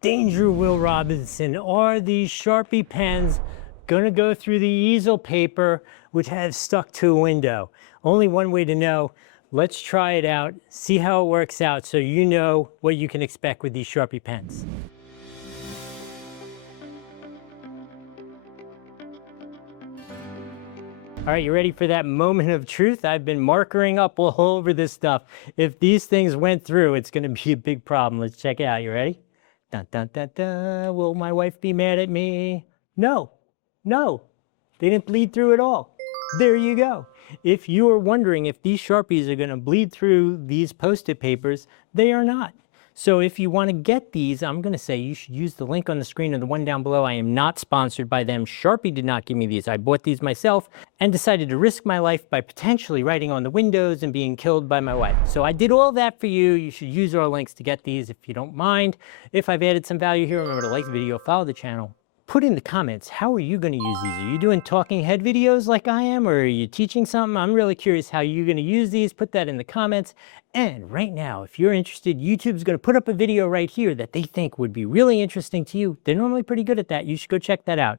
Danger, Will Robinson. Are these Sharpie pens gonna go through the easel paper which has stuck to a window? Only one way to know. Let's try it out, see how it works out so you know what you can expect with these Sharpie pens. All right, you ready for that moment of truth? I've been markering up all over this stuff. If these things went through, it's gonna be a big problem. Let's check it out. You ready? Dun, dun, dun, dun. Will my wife be mad at me? No, no, they didn't bleed through at all. There you go. If you are wondering if these Sharpies are gonna bleed through these Post-it papers, they are not. So if you want to get these, I'm going to say you should use the link on the screen and the one down below. I am not sponsored by them. Sharpie did not give me these. I bought these myself and decided to risk my life by potentially writing on the windows and being killed by my wife. So I did all that for you. You should use our links to get these if you don't mind. If I've added some value here, remember to like the video, follow the channel. Put in the comments, how are you going to use these? Are you doing talking head videos like I am, or are you teaching something? I'm really curious how you're going to use these. Put that in the comments. And right now, if you're interested, YouTube's going to put up a video right here that they think would be really interesting to you. They're normally pretty good at that. You should go check that out.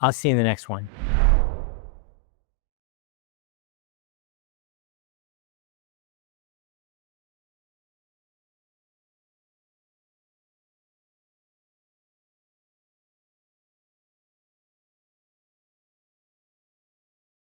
I'll see you in the next one.